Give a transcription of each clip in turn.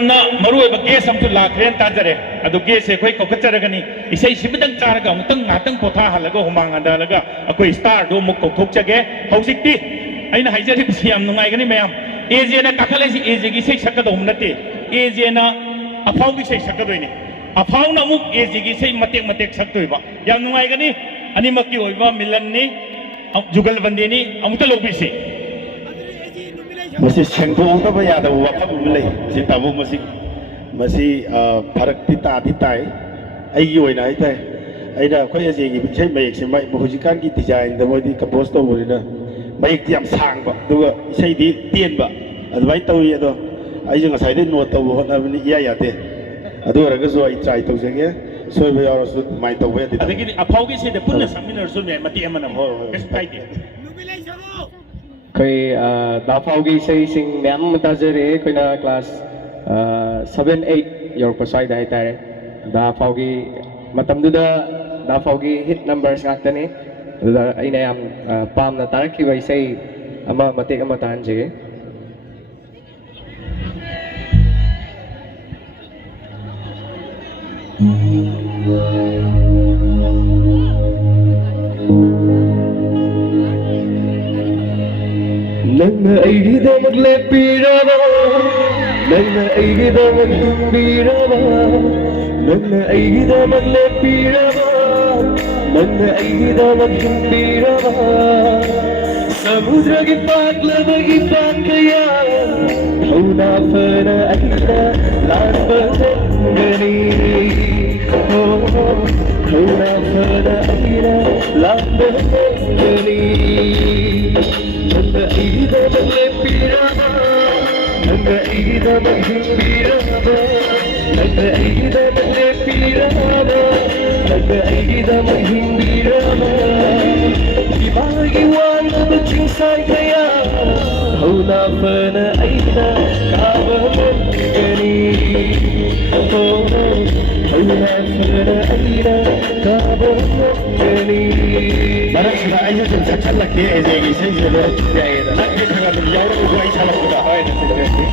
na maruai ba gas am tu la kren ta jare adu gas e khoi ko kacharagani isai sibadang charaga amtang ngatang potha halaga humang andalaga akoi star do muk ko thok chage hausikti aina haijari siam nungai gani mayam eje na kakale si eje gi sei sakka dom nate eje na afau gi sei sakka doini afau na muk eje gi sei matek matek saktoi ba yam nungai gani ani makki hoiba milan ni jugal bandi ni amuta lobisi masih sengkong apa ya ada wakaf mulai si tamu masih parak titai ai goi na ai tai ai da khoi aje gi sai mai se mai hujikan gi design da moi di compose to buri na mai ti am sang ba duga sai di tien ba advai tawi ado ai jeng sai di note to hot na ni ya ya te adu ra ga so ai try to jenge soi ba ya su mai to we di adagi apau gi se de punna saminar su me mati amana ho es pai de koi dafaugi say sing mem mutajere koi na class 7-8 yor pasai dai tare dafaugi matam du da dafaugi hit numbers ngaktane da aina yam pam na tarak ki sai ama matik ama tan je Nana aigida maglepirava Nana aigida magtumbirava Nana aigida maglepirava Nana aigida magtumbirava Samudra ki paglava ki pakaya Hauna fana aina lan bandangani Hauna fana aina lan bandangani Nanga ida maglepirava Nanga ida maghimbirava Nanga ida maglepirava Nanga ida maghimbirava Ibagi wana bachingsay kaya Hauna fana aina kaba magani Hauna fana aina kaba magani Barang sudah aja jam secak lagi aja gisi jadi ya itu. Nak kita kan jauh tu gua isalah sudah. Oh itu sudah sih.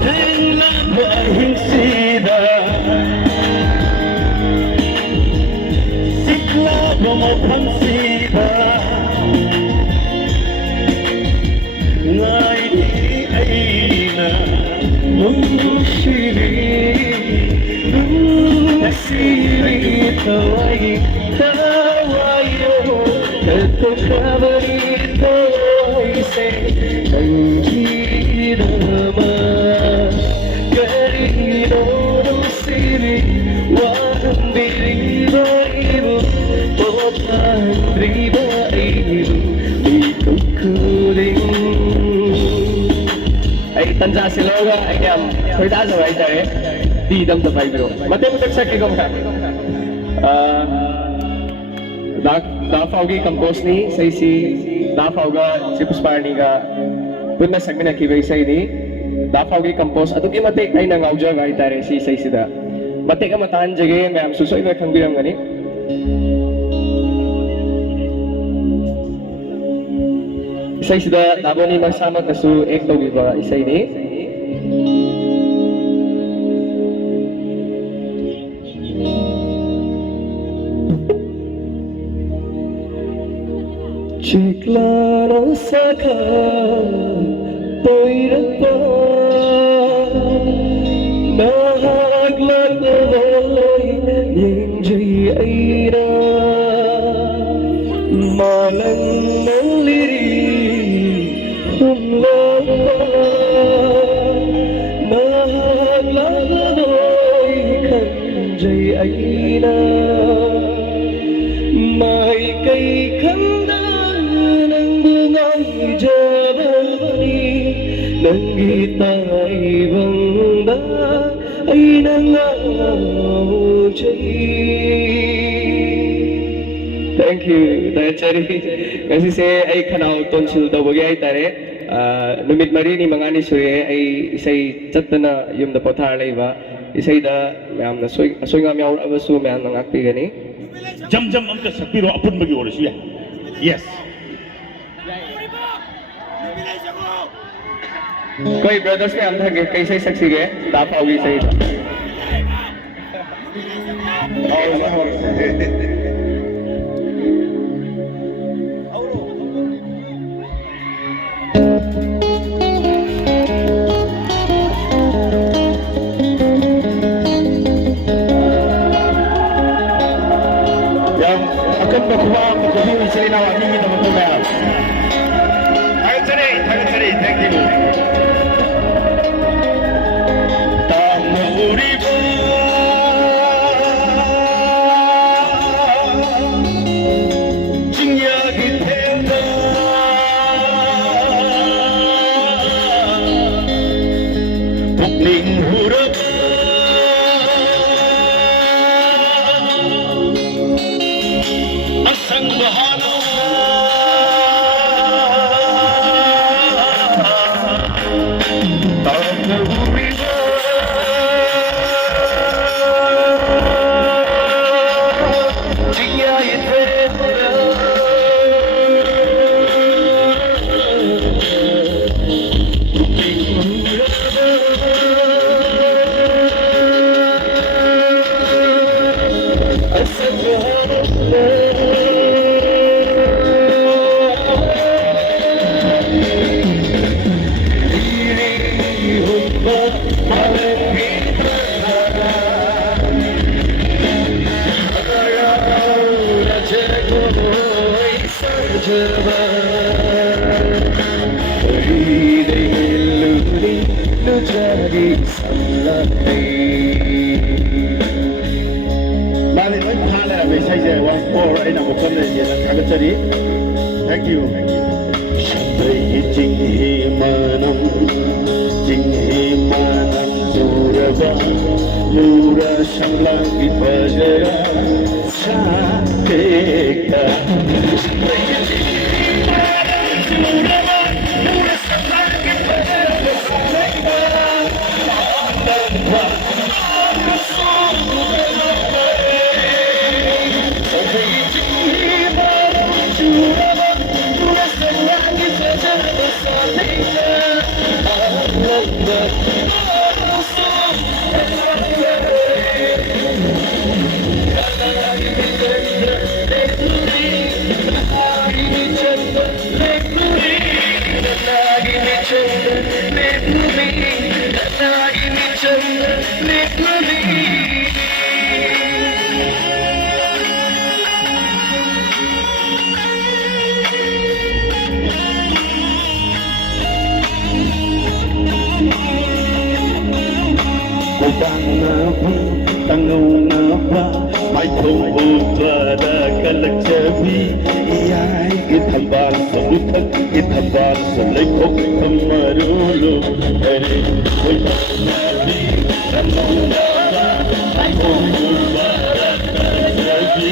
Hendak berhinsida, sikla bermakan sida, ngai aina musyiri. Siri tawai tawayo Kato kabari tawai se Nangirama Karino siri Wahambiri baibu Potandri baibu Ikukuring Ay tanza siloga ay am Koita sa ay tare di dam to pai bro mate mutak sa kigom ka da faugi compose ni sai si da fauga si pusparni ga punna sagmina ki bai sai ni da faugi compose atu ki mate ai na ngauja ga itare si sai sida mate ka matan jage ma'am susoi na khangbiram gani sai sida daboni magsama kasu ek to giba isai ni Ciklara saka toirapa Nahaglag na walay Yenjay aina Malang naliri Humlapa Nahaglag na walay Kanjay aina May kay kanda Nanggitay bangda ay nangawjay Thank you, Dachari. Kasi say ay kanaw tonsil daw bagay ay tare numit mari ni mga ni suye ay isay chat na yung da pothalay ba isay da mayam na soy nga mayam abasu mayam nang akpi gani jam amka sapiro apun bagi orasiya yes कोई brothers में हम थे कैसे सक्सी गए दाप होगी सही yang akan berkuah menjadi Selina Wani teman-teman. Tangan seri, thank you. Mali nói pha là về xây dựng one four đây là một con này gì là thằng cái đi. Thank you. Đây chính hi manam suraba lura shamlang ki fajra sa tekta. Mai thùng và đã cả lực chế vi ai cái thầm bàn sống thân cái thầm bàn sống lấy khóc thầm mà đủ luôn để với mà đi thầm lòng đã mai thùng và đã cả lực chế vi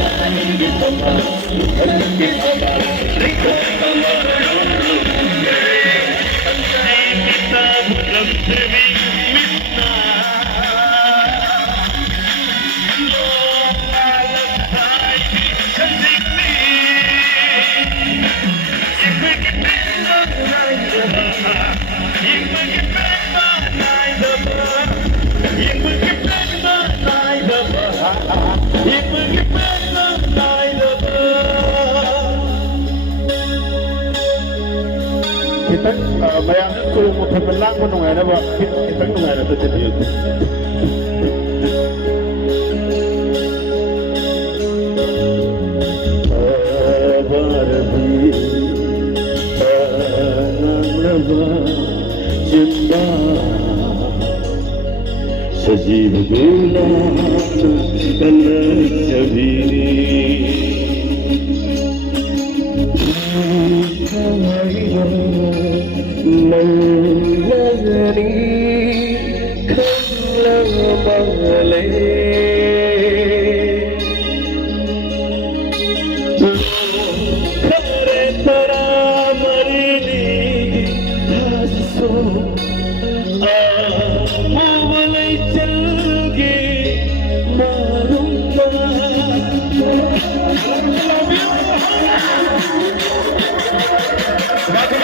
ai cái thầm bàn sống thân cái thầm bàn lấy khóc thầm mà đủ luôn để kita bukan demi kita bayangkan kalau mau terbelang pun nggak ada pak kita nggak ada tuh jadi itu Barbie tanam lebah cinta sajib gula dan jabiri Mengani khalang bangale Khare tara marini haso Mawalay chalgi marumma Bago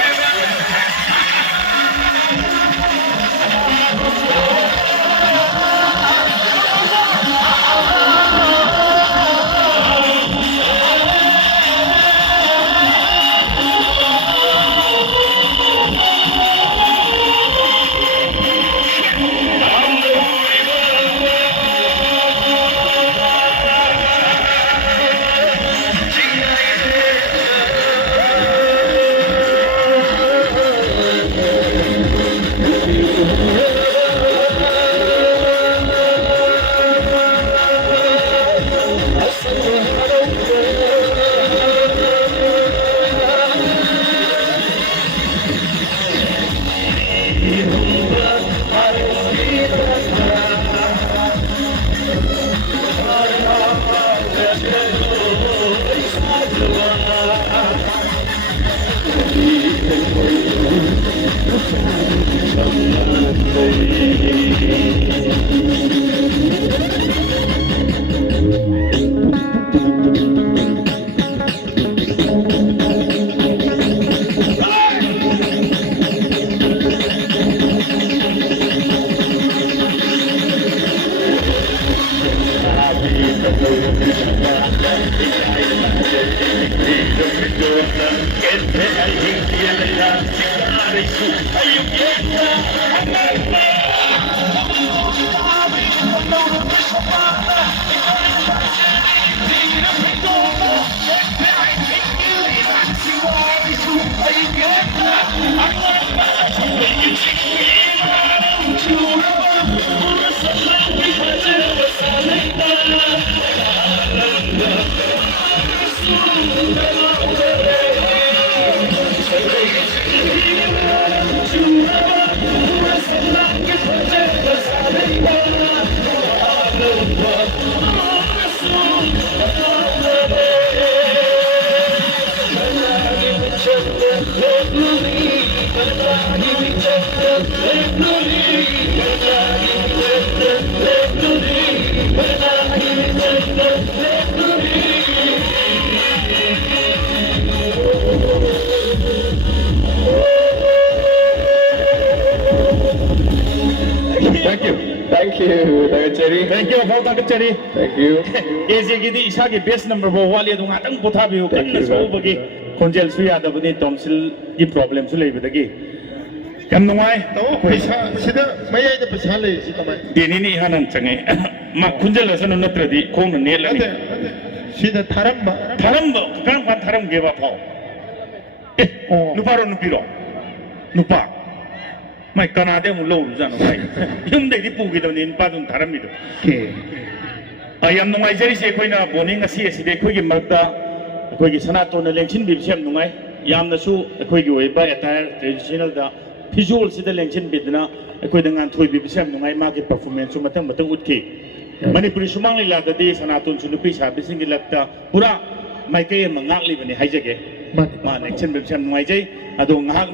Thank you. Thank you, David Cherry. Thank you, Paul Takachari. Thank you. AJGD isagi best number bo wali adu ngatang pothabiu Thank kanna you, so sir. bagi khonjel su yadabani tonsil gi problem su leibadagi kam nungai ꯇꯧ ꯄꯩꯁꯥ ꯁꯤꯗ ꯃꯌꯥꯏꯗ ꯄꯩꯁꯥ ꯂꯩꯔꯤꯁꯤ ꯀꯃꯥꯏꯅ dini ni hanan changai ma khunjel asanu natradi khongna nelani ꯅꯠꯇꯦ ꯁꯤꯗ ꯊꯥꯔꯝꯕ tharam kan kan tharam ge ba phau nuparo nupiro nupa mai kanade mu lo ru jano mai yum dei di pu gi do ni pa dun tharam mi do ꯌꯥꯝ ꯅꯨꯡꯉꯥꯏꯖꯔꯤꯁꯦ ꯑꯩꯈꯣꯏꯅ boring ꯑꯁꯤ ꯑꯁꯤꯗ ꯑꯩꯈꯣꯏꯒꯤ ꯃꯔꯛꯇ ꯑꯩꯈꯣꯏꯒꯤ ꯁꯅꯥꯇꯣꯟꯅ ꯂꯦꯡꯁꯤꯟꯕꯤꯕꯁꯤ ꯌꯥꯝ ꯅꯨꯡꯉꯥꯏ ꯌꯥꯝꯅꯁꯨ ꯑꯩꯈꯣꯏꯒꯤ ꯑꯣꯏꯕ ꯑꯦꯇꯥꯌꯔ ꯇ꯭ꯔꯦꯗꯤꯁꯅꯦꯜꯗ ꯐꯤꯖꯣꯜꯁꯤꯗ ꯂꯦꯡꯁꯤꯟꯕꯤꯗꯨꯅ ꯑꯩꯈꯣꯏꯗ ꯉꯥꯟꯊꯣꯏꯕꯤꯕꯁꯤ ꯌꯥꯝ ꯅꯨꯡꯉꯥꯏ ꯃꯥꯒꯤ ꯄꯔꯐꯣꯔꯃꯦꯟꯁꯁꯨ ꯃꯊꯪ ꯃꯊꯪ ꯎꯠꯈꯤ ꯃꯅꯤꯄꯨꯔꯤ ꯁꯨꯃꯥꯡ ꯂꯤꯂꯥꯗꯗꯤ ꯁꯅꯥꯇꯣꯟꯁꯨ ꯅꯨꯄꯤ ꯁꯥꯕꯤꯁꯤꯡꯒꯤ ꯂꯛꯇ ꯄꯨꯔꯥ ꯃꯥꯏꯀꯩ ꯑꯃ ꯉꯥꯛꯂꯤꯕꯅꯤ ꯍꯥꯏꯖꯒꯦ ꯃꯥ ꯂꯦꯡꯁꯤꯟꯕꯤꯕꯁꯤ ꯌꯥꯝ ꯅꯨꯡꯉꯥꯏꯖꯩ ꯑꯗꯣ ꯉꯥꯏꯍꯥꯛ